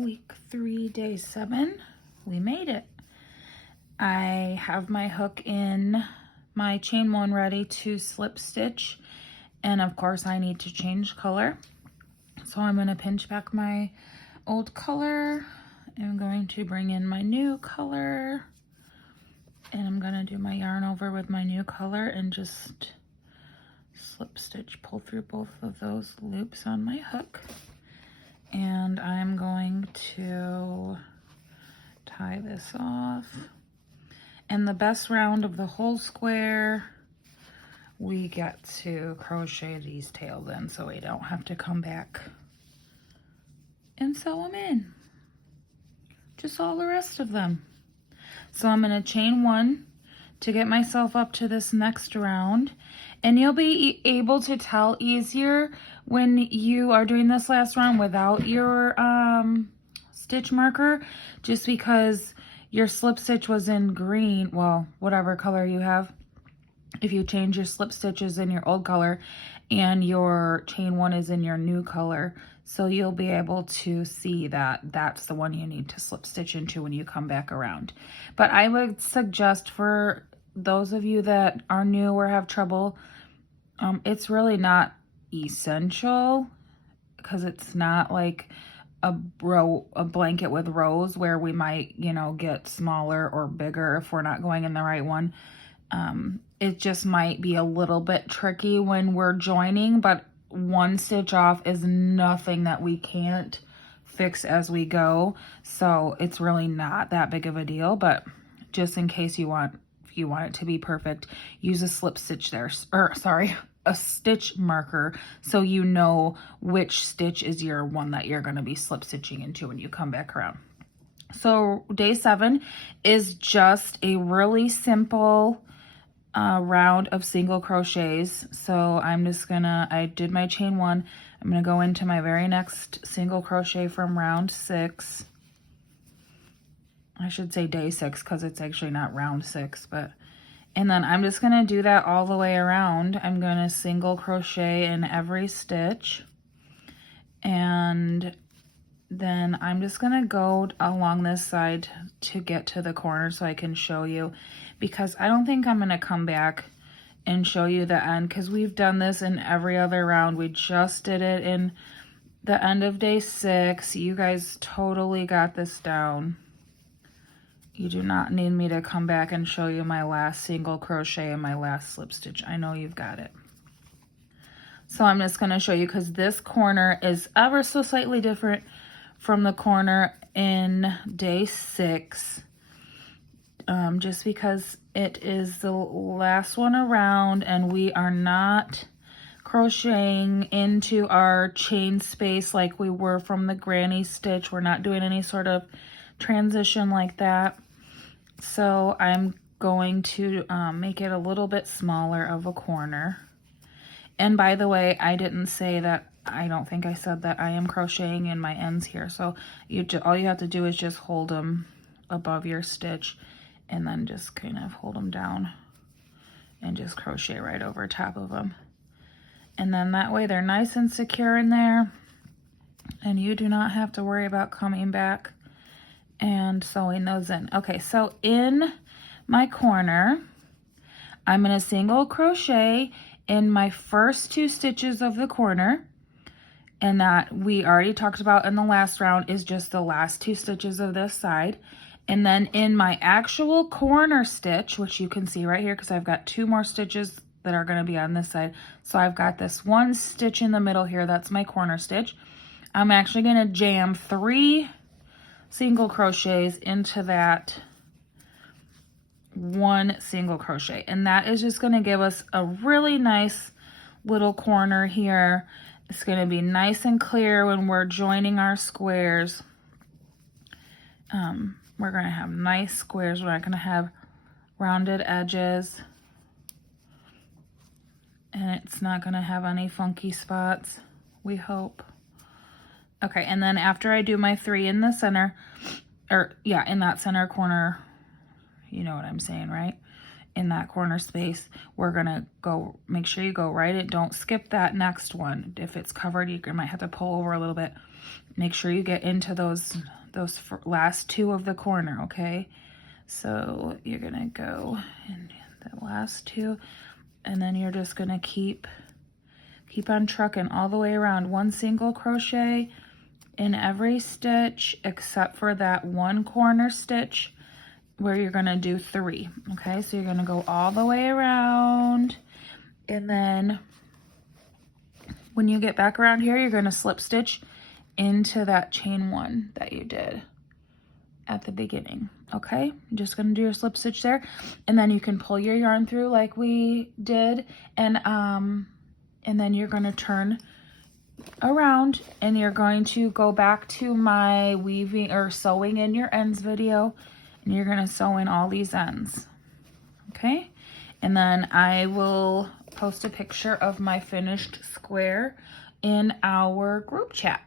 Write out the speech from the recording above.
Week 3, day 7. We made it. I have my hook in my chain 1 ready to slip stitch, and of course I need to change color. So I'm going to pinch back my old color. I'm going to bring in my new color, and I'm going to do my yarn over with my new color and just slip stitch, pull through both of those loops on my hook. And I'm going to tie this off. And the best round of the whole square, we get to crochet these tails in so we don't have to come back and sew them in. Just all the rest of them. So I'm going to chain 1 to get myself up to this next round. And you'll be able to tell easier when you are doing this last round without your stitch marker, just because your slip stitch was in green, well, whatever color you have. If you change your slip stitches in your old color and your chain 1 is in your new color, so you'll be able to see that that's the one you need to slip stitch into when you come back around. But I would suggest for those of you that are new or have trouble, it's really not essential, because it's not like a blanket with rows where we might, get smaller or bigger if we're not going in the right one. It just might be a little bit tricky when we're joining, but one stitch off is nothing that we can't fix as we go. So it's really not that big of a deal, but just in case you want it to be perfect, use a slip stitch there, or sorry, a stitch marker, so you know which stitch is your one that you're going to be slip stitching into when you come back around. So day 7 is just a really simple round of single crochets. So I'm just gonna, I did my chain 1, I'm gonna go into my very next single crochet from round 6. I should say day 6 because it's actually not round 6, but, and then I'm just gonna do that all the way around. I'm gonna single crochet in every stitch, and then I'm just gonna go along this side to get to the corner so I can show you, because I don't think I'm gonna come back and show you the end, because we've done this in every other round. We just did it in the end of day 6. You guys totally got this down. You do not need me to come back and show you my last single crochet and my last slip stitch. I know you've got it. So I'm just gonna show you, because this corner is ever so slightly different from the corner in day 6, just because it is the last one around and we are not crocheting into our chain space like we were from the granny stitch. We're not doing any sort of transition like that. So I'm going to make it a little bit smaller of a corner. And by the way, I didn't say that, I don't think I said that I am crocheting in my ends here. So all you have to do is just hold them above your stitch and then just kind of hold them down and just crochet right over top of them. And then that way they're nice and secure in there, and you do not have to worry about coming back and sewing those in. Okay, so in my corner, I'm going to single crochet in my first 2 stitches of the corner, and that we already talked about in the last round is just the last 2 stitches of this side. And then in my actual corner stitch, which you can see right here because I've got 2 more stitches that are going to be on this side. So I've got this 1 stitch in the middle here, that's my corner stitch. I'm actually going to jam 3 single crochets into that 1 single crochet, and that is just going to give us a really nice little corner here. It's going to be nice and clear when we're joining our squares. We're going to have nice squares. We're not going to have rounded edges, and it's not going to have any funky spots, we hope. Okay, and then after I do my 3 in the center, or yeah, in that center corner, you know what I'm saying, right? In that corner space, we're gonna go, make sure you go right it, don't skip that next one. If it's covered, you might have to pull over a little bit. make sure you get into those last two of the corner, okay? So you're gonna go in the last two, and then you're just gonna keep on trucking all the way around. One single crochet in every stitch except for that one corner stitch where you're gonna do 3, okay? So you're gonna go all the way around, and then when you get back around here, you're gonna slip stitch into that chain 1 that you did at the beginning, okay? You're just gonna do your slip stitch there, and then you can pull your yarn through like we did, and then you're gonna turn around, and you're going to go back to my weaving or sewing in your ends video, and you're gonna sew in all these ends, okay? And then I will post a picture of my finished square in our group chat.